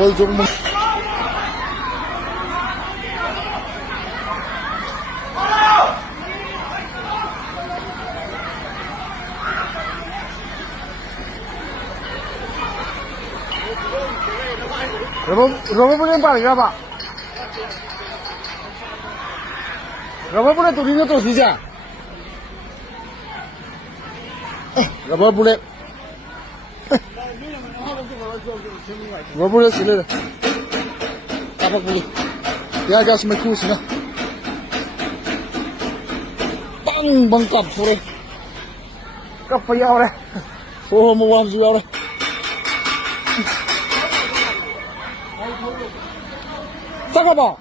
뭘 좀. 여러분은 빨리 가봐. 여러분은 또 리는 또 시작. 여러분은 실례. 까박불이. 야, 가슴에 쿠시나. 빵빵 깝소래. 깝파야오래. 소모 왕수야오래. 잠깐만.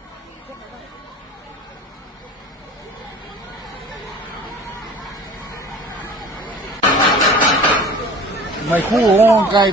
Mày khu của ngon cay